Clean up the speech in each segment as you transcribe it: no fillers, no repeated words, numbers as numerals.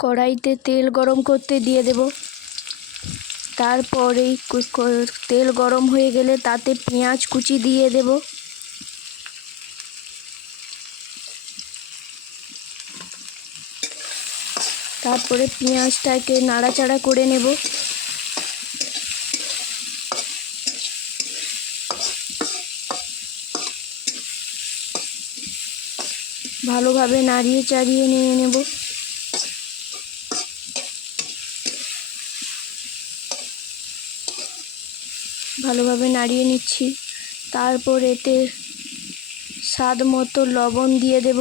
কড়াইতে তেল গরম করতে দিয়ে দেব। তারপরেই তেল গরম হয়ে গেলে তাতে পেঁয়াজ কুচি দিয়ে দেব। তারপরে পেঁয়াজটাকে নাড়াচাড়া করে নেব। ভালোভাবে নাড়িয়ে চাড়িয়ে নিয়ে নেব। ভালোভাবে নাড়িয়ে নিচ্ছি। তারপর এতে স্বাদ মতো লবণ দিয়ে দেব।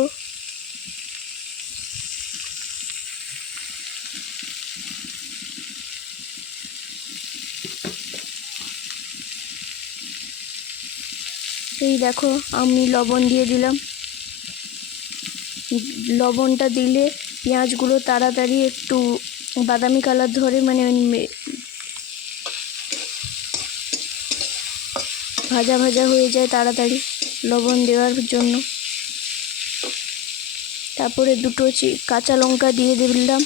এই দেখো আমি লবণ দিয়ে দিলাম। লবণটা দিলে পেঁয়াজগুলো তাড়াতাড়ি একটু বাদামি কালার ধরে, মানে ভাজা ভাজা হয়ে যায় তাড়াতাড়ি লবণ দেওয়ার জন্য। তারপরে দুটো কাঁচা লঙ্কা দিয়ে দিলাম।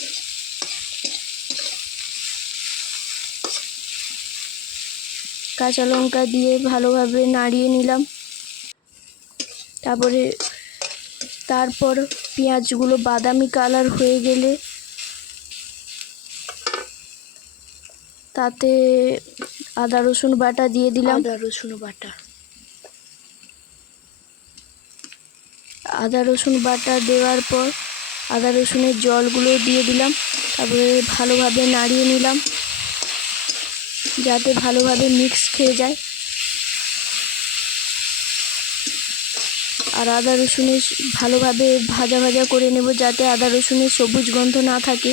কাঁচা লঙ্কা দিয়ে ভালোভাবে নাড়িয়ে নিলাম। তারপর পেঁয়াজগুলো বাদামি কালার হয়ে গেলে তাতে আদা রসুন বাটা দিয়ে দিলাম। আদা রসুন বাটা দেওয়ার পর আদা রসুনের জলগুলো দিয়ে দিলাম। তারপরে ভালোভাবে নাড়িয়ে নিলাম যাতে ভালোভাবে মিক্স খেয়ে যায়। আর আদা রসুনের ভালোভাবে ভাজা ভাজা করে নেব যাতে আদা রসুনের সবুজ গন্ধ না থাকে।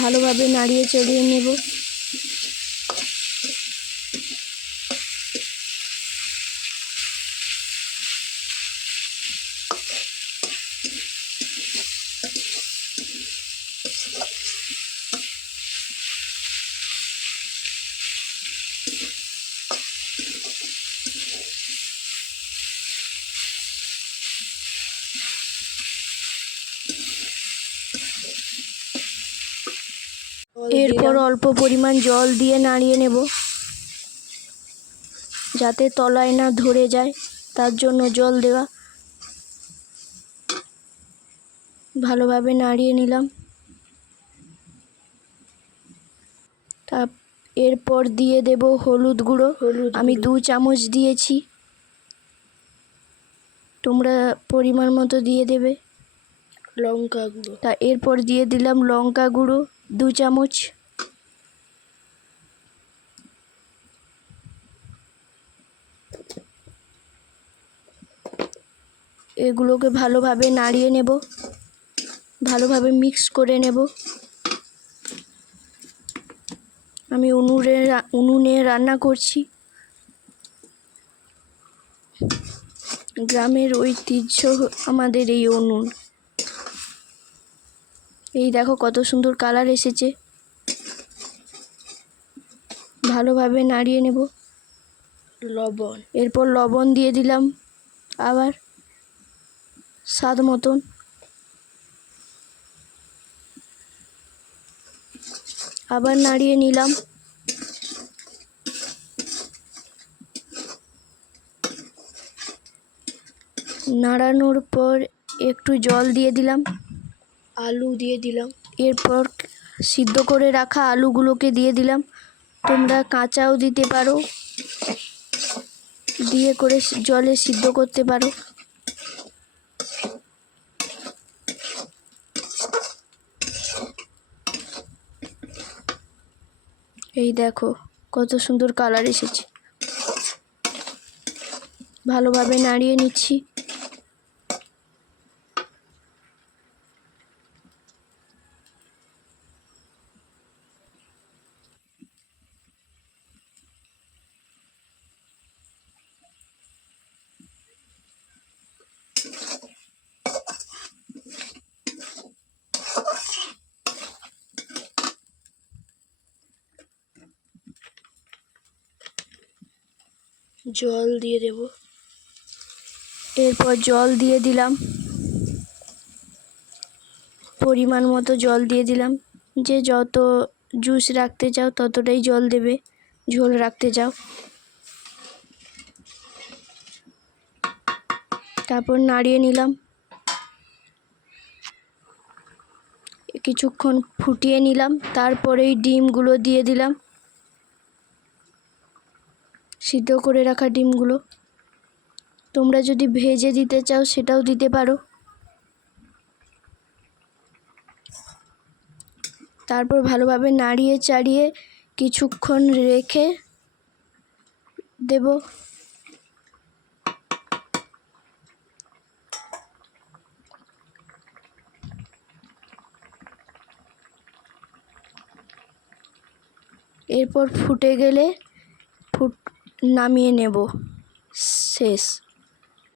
ভালোভাবে নাড়িয়ে চাড়িয়ে নেব। এরপর অল্প পরিমাণ জল দিয়ে নাড়িয়ে নেব যাতে তলায় না ধরে যায়, তার জন্য জল দেওয়া। ভালোভাবে নাড়িয়ে নিলাম। এরপর দিয়ে দেব হলুদ গুঁড়ো। আমি 2 চামচ দিয়েছি, তোমরা পরিমাণ মতো দিয়ে দেবে। লঙ্কা গুঁড়ো, এরপর দিয়ে দিলাম লঙ্কা গুঁড়ো 2 চামচ। এগুলোকে ভালোভাবে নাড়িয়ে নেব, ভালোভাবে মিক্স করে নেব। আমি উনুনে রান্না করছি। গ্রামের ঐতিহ্য আমাদের এই উনুন। এই দেখো কত সুন্দর কালার এসেছে। ভালোভাবে নাড়িয়ে নেব। এরপর লবণ দিয়ে দিলাম আবার স্বাদ মতন। আবার নাড়িয়ে নিলাম। নাড়ানোর পর একটু জল দিয়ে দিলাম, আলু দিয়ে দিলাম। এরপর সিদ্ধ করে রাখা আলুগুলোকে দিয়ে দিলাম। তোমরা কাঁচাও দিতে পারো, দিয়ে করে জলে সিদ্ধ করতে পারো। এই দেখো কত সুন্দর কালার এসেছে। ভালোভাবে নাড়িয়ে নিচ্ছি। জল দিয়ে দেব। এরপর জল দিয়ে দিলাম। পরিমাণ মতো জল দিয়ে দিলাম। যে যত জুস রাখতে চাও ততটাই জল দেবে, ঝোল রাখতে চাও। তারপর নাড়িয়ে নিলাম, কিছুক্ষণ ফুটিয়ে নিলাম। তারপরেই ডিমগুলো দিয়ে দিলাম, সিদ্ধ করে রাখা ডিমগুলো। তোমরা যদি ভেজে দিতে চাও সেটাও দিতে পারো। তারপর ভালোভাবে নাড়িয়ে চাড়িয়ে কিছুক্ষণ রেখে দেব। এরপর ফুটে গেলে নামিয়ে নেব। শেষ।